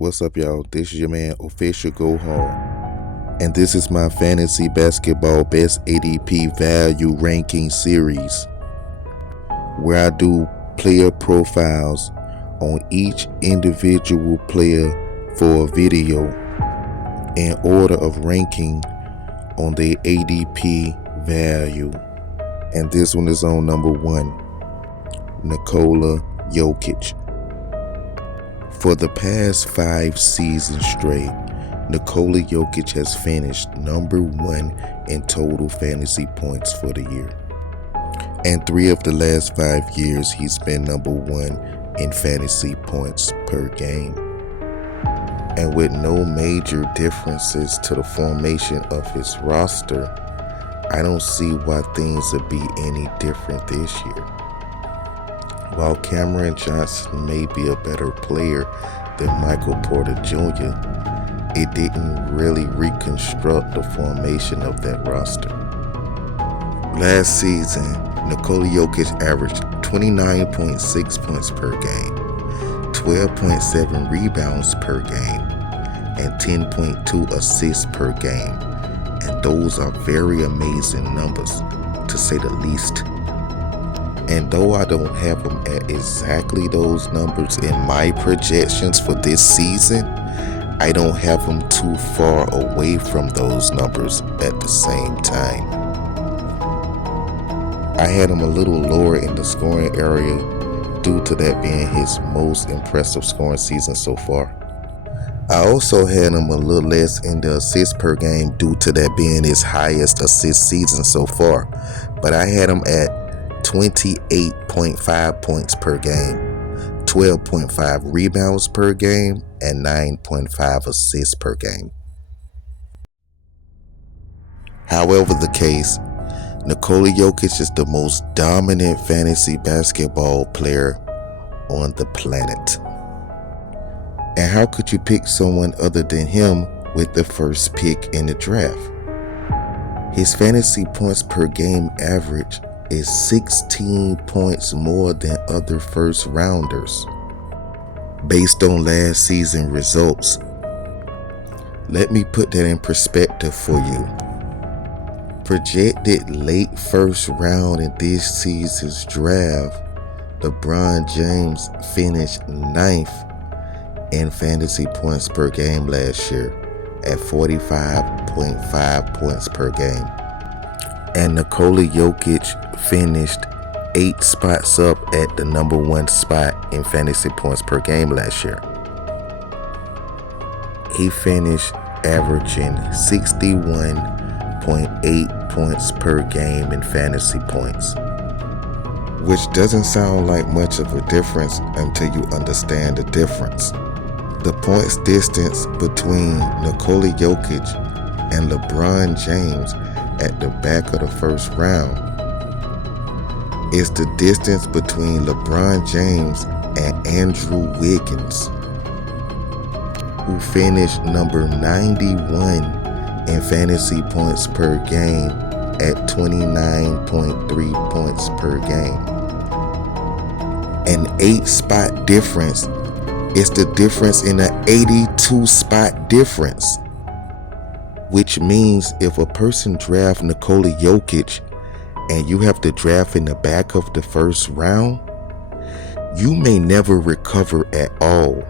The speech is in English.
What's up, y'all? This is your man, Official Go Hard, and this is my fantasy basketball best ADP value ranking series, where I do player profiles on each individual player for a video in order of ranking on their ADP value. And this one is on number 1, NIKOLA JOKIC. For the past 5 seasons straight, NIKOLA JOKIC has finished number 1 in total fantasy points for the year. And 3 of the last 5 years, he's been number 1 in fantasy points per game. And with no major differences to the formation of his roster, I don't see why things would be any different this year. While Cameron Johnson may be a better player than Michael Porter Jr., it didn't really reconstruct the formation of that roster. Last season, NIKOLA JOKIC averaged 29.6 points per game, 12.7 rebounds per game, and 10.2 assists per game. And those are very amazing numbers, to say the least. And though I don't have them at exactly those numbers in my projections for this season, I don't have them too far away from those numbers at the same time. I had him a little lower in the scoring area due to that being his most impressive scoring season so far. I also had him a little less in the assists per game due to that being his highest assist season so far, but I had him at 28.5 points per game, 12.5 rebounds per game, and 9.5 assists per game. However the case, NIKOLA JOKIC is the most dominant fantasy basketball player on the planet. And how could you pick someone other than him with the first pick in the draft? His fantasy points per game average is 16 points more than other first rounders based on last season results. Let me put that in perspective for you. Projected late first round in this season's draft, LeBron James finished 9th in fantasy points per game last year at 45.5 points per game. And NIKOLA JOKIC finished 8 spots up at the number 1 spot in fantasy points per game last year. He finished averaging 61.8 points per game in fantasy points, which doesn't sound like much of a difference until you understand the difference. The points distance between NIKOLA JOKIC and LeBron James at the back of the first round is the distance between LeBron James and Andrew Wiggins, who finished number 91 in fantasy points per game at 29.3 points per game. An 8-spot difference is the difference in an 82-spot difference. Which means if a person drafts NIKOLA JOKIC and you have to draft in the back of the first round, you may never recover at all.